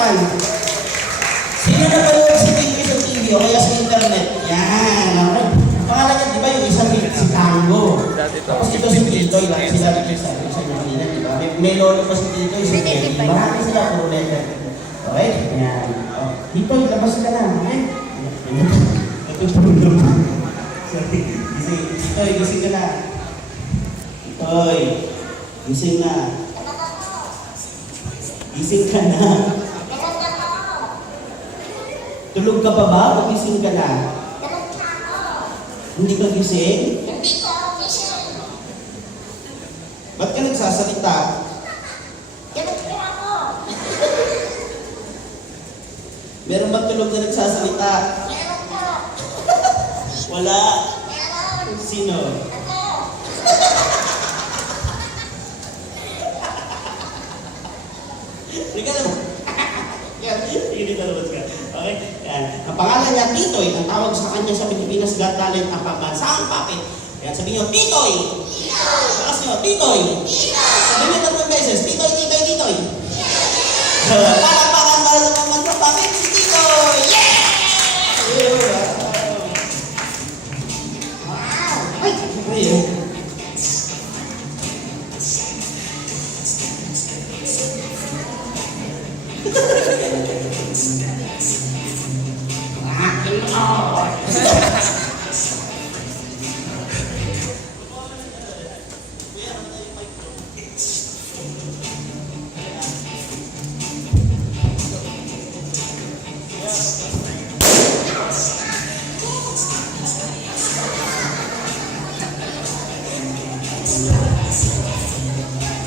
palakpakan. Sino na panood si TV sa TV o kaya sa internet? Yan, okay. Pangalan niya, di ba yung isang si Tango? Tapos ito si Titoy, lang sila rin sa inyo kanina, di ba? May lolo pa si Titoy, si Teddy. Marami sila, puro letter. Okay? Yan. Oh, Titoy, labas ka na, okay? Ito tulog. Sorry. Titoy, gising ka na. Titoy, gising na. Gising ka na. Tulog ka pa ba o gising ka na? Hindi ka gising? Hindi ko ako gising. Ba't ka nagsasalita? Tulog ko ako. Meron ba tulog na nagsasalita? Meron ko. Wala. Meron. Sino? Ako. Hindi ka naman. Yan, hindi ka naman ka. Okay? Yan. Ang pangalan niya, Titoy. Ang tawag sa kanya sa Pilipinas Got Talent ang pambansang puppet. Yan, sabihin niyo, Titoy! Titoy! Sakas niyo, Titoy! Titoy! Sabihin niyo 3 beses, Titoy, Titoy, Titoy! Palakpakan para sa pambansang puppet, si Titoy! Yeah! Wow. Ay, ayun. Aking Lord.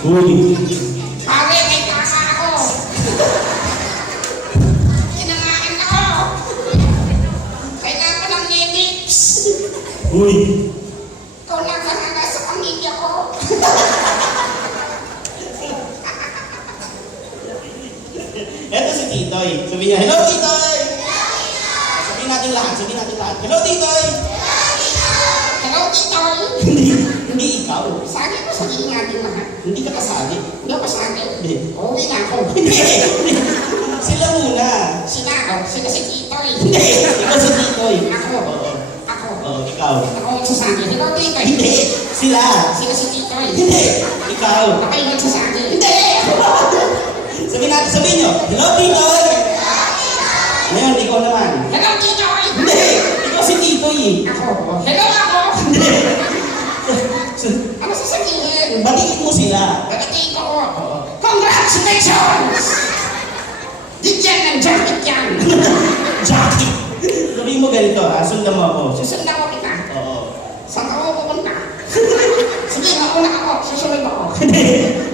Uy! Pare, may tama ako. Kinangaan ako. Kailangan ko ng medics. Uy! Ikaw lang kanana sa pamilya ko. Eto si Titoy. Sabi niya, hello Titoy! Sabihin natin lahat, sabihin natin lahat. Hello Titoy! Hello, Titoy. Hindi ikaw. Sabi ko sa gilid natin lahat. Hindi ka kasali. Hindi ako sabi. Hindi. Uwi na ako. Sila muna. Sila ako. Sila si Titoy. Hindi. Ikaw si Titoy. Ako. Oo. Ako. Oo, ikaw. Ako ang magsasabi. Hello, Titoy. Hindi. Sila. Sila si Titoy. Hindi. Ikaw. Ako yung magsasabi. Hindi. Sabihin natin, sabihin nyo. Hello Titoy! Ngayon, ikaw naman. Hello, Titoy. Hindi. Ikaw si Titoy eh. Ako. Hello, ako. Hindi. Ano sasabihin? Batiin mo sila. Pagatiin ko. Congratulations! Diyan ng jacket yan. Jackie! Sabihin mo ganito ha, sundan mo ako. Susundan ko kita. Oo. Saan ka ako pupunta? Sige, mauna ako. Susunod ako. Hindi.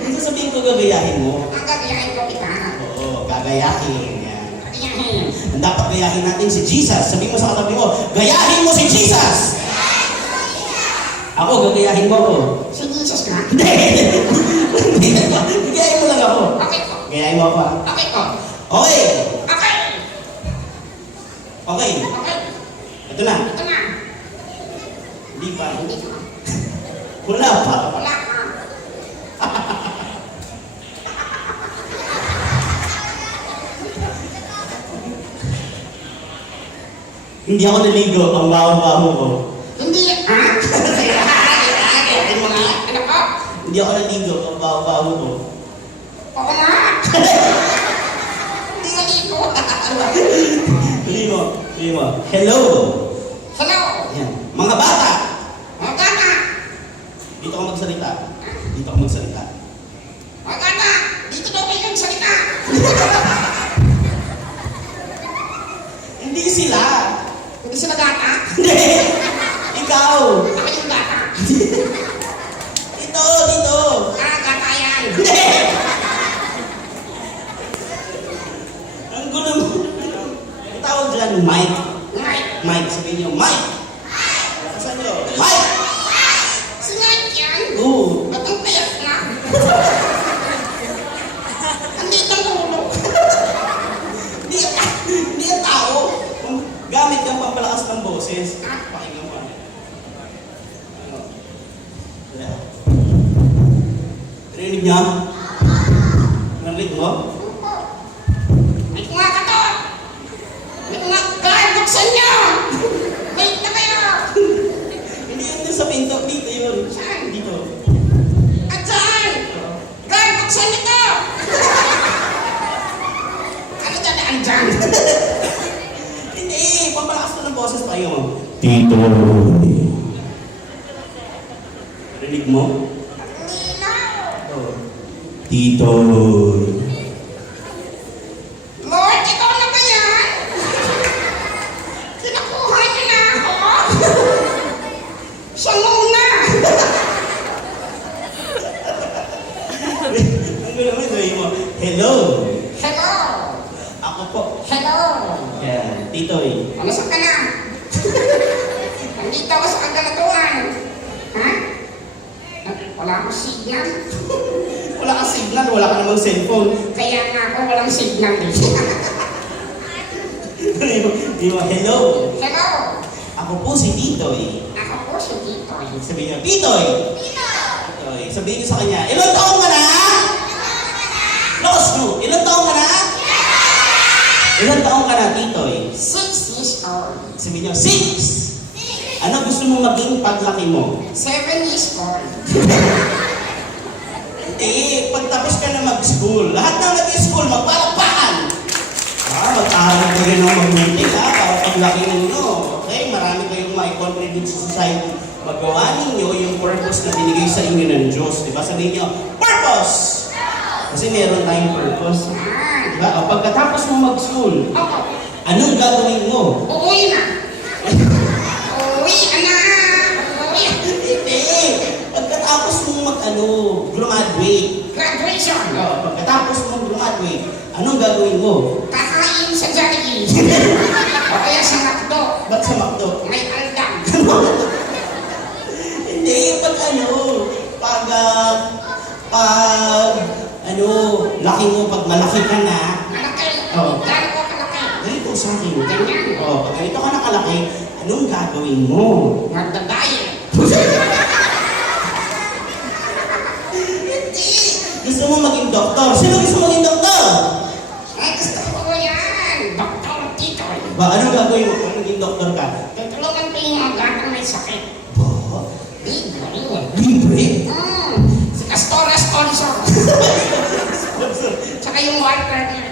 Hindi sabihin ko gagayahin mo. Ang gagayahin ko kita. Oo, gagayahin. Yan. Gagayahin. Ang dapat gayahin natin si Jesus. Sabihin mo sa katabi mo, gayahin mo si Jesus! Ako, gagayahin mo ako. Si Jesus ka? Hindi! Hindi. Gayahin mo lang ako. Okay ko. Gayahin mo ako ha. Okay ko. Okay! Okay. Okay. Okay. Ito na. Ito na. Hindi pa. Hindi ko. Wala pa. Wala ka. Hindi ako naligo. Ang baho-baho ko. Hindi. Ha? Gayahin mo nga. Ano ko? Hindi ako naligo. Ang baho-baho ko. Oo nga. Hindi nga dito. Sabihin mo. Sabihin mo. Hello! Hello. Yan. Mga bata! Mga gana. Dito ka magsalita. Dito ka magsalita. Mga gana. Dito daw kayo salita. Hindi sila! Hindi sila gata. Hindi! Ikaw! Ako yung gata. Dito! Dito! Gata yan. Hindi! Ang gulo mo. Ang tawag dyan, Mike. Mike. Mike. Sabihin niyo, Mike! Saan niyo? Mike! Si Mike yan. Oo. Ba't ang payat na? Andito ang ulo. Hindi ang tao. Gamit kang pampalakas ng boses. Pakinggan mo. Ano? Wala. Narinig niya? Narinig mo? dyan. Hindi, papalakas ko ng boses tayo. Titoy. Rinig mo? Oh. Titoy. Lord, ikaw na ba yan? Kinakuha niyo na ako? Siya muna. Ang gulo mo, sabi mo, hello. Hello. Ako po. Hello. Yan, Titoy. Ano sa ka na? Nandito ako sa kagalatuan. Ha? Wala akong signal. Wala kang signal, wala ka namang cellphone. Kaya nga ako walang signal eh. Di ba, hello. Hello. Ako po si Titoy. Ako po si Titoy. Sabihin niyo, Titoy. Titoy. Sabihin niyo sa kanya, ilang taong ka na? Lakas nyo, ilang taong ka na? Ilang taong ka na, Titoy? 6 years old. Sabihin niyo, 6. Ano gusto mo maging paglaki mo? 7 years old. Hindi, pagtapos ka na mag-school, lahat ng nag-school, magpalakpakan. Mag-aaral ko rin ng mabuti, para paglaki ninyo. Okay, marami kayong mai-contribute sa society. Magawa ninyo yung purpose na binigay sa inyo ng Diyos. Diba? Sabihin niyo, purpose! Kasi meron tayong purpose. Ah. Diba? O, pagkatapos mo mag-school, Ako. anong gagawin mo? Uuwi na. Uuwi, anak. Uuwi. Hindi! Pagkatapos mo graduate. Graduation. O, pagkatapos mo graduate, anong gagawin mo? Kakain sa Jollibee. O kaya sa McDo. Ba't sa McDo? May aldang. Hindi, laki mo, pag malaki ka na, Malaki. Oo. Gano'n ko kalaki. ganito sa akin. Ganyan. Pag ganito ka nakalaki, anong gagawin mo? Magdadiet. Hindi! Gusto mo maging doktor. Sino gusto maging doktor? Ay, gusto ko yan. Doktor Titoy. Ba, anong gagawin mo kung maging doktor ka? Tutulungan ko yung mga gatang may sakit. Ba? Libre. Libre? Si Castora sponsor. Tsaka yung water niya.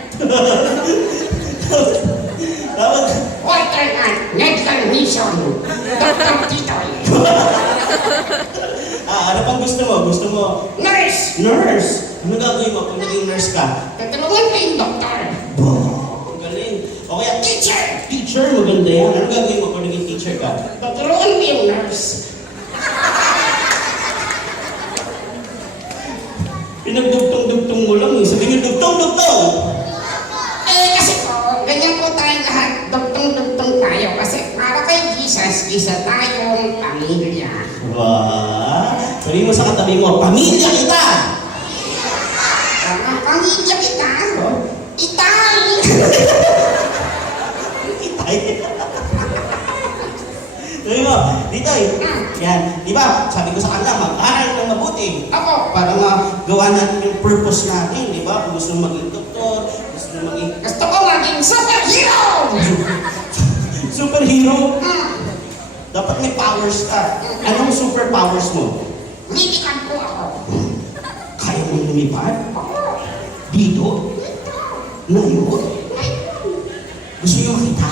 Dapat, Water niya. Medical mission. Doktor Titoy. ano pang gusto mo? Gusto mo Nurse. nurse? Ano gagawin mo kung naging nurse ka? Tutulungan ko yung doktor. Ba, ang galing. O kaya, Teacher. teacher, maganda yan. Ano gagawin mo kung naging teacher ka? Tutulungan ko yung nurse. Pinagdugtong-dugtong mo lang eh. Sabihin niyo, dugtong-dugtong! Kasi po, ganyan po tayong lahat, dugtong-dugtong tayo. Kasi para kay Jesus, isa tayong pamilya. Ba? Sabihin mo sa katabi mo, pamilya kita! Pamilya kita. Itay! Itay. Sabihin mo, dito eh. Yan, di ba? Sabi ko sa kanila, mag-aral ng mabuti. Ako, Para gawa natin yung purpose natin, di ba? Kung gusto mo maging doktor, gusto mo maging gusto ko maging superhero! superhero, dapat may powers ka. Anong superpowers mo? Lilikan po ako. Kaya mo lumipad? Dito? Ngayon? Gusto niyo makita?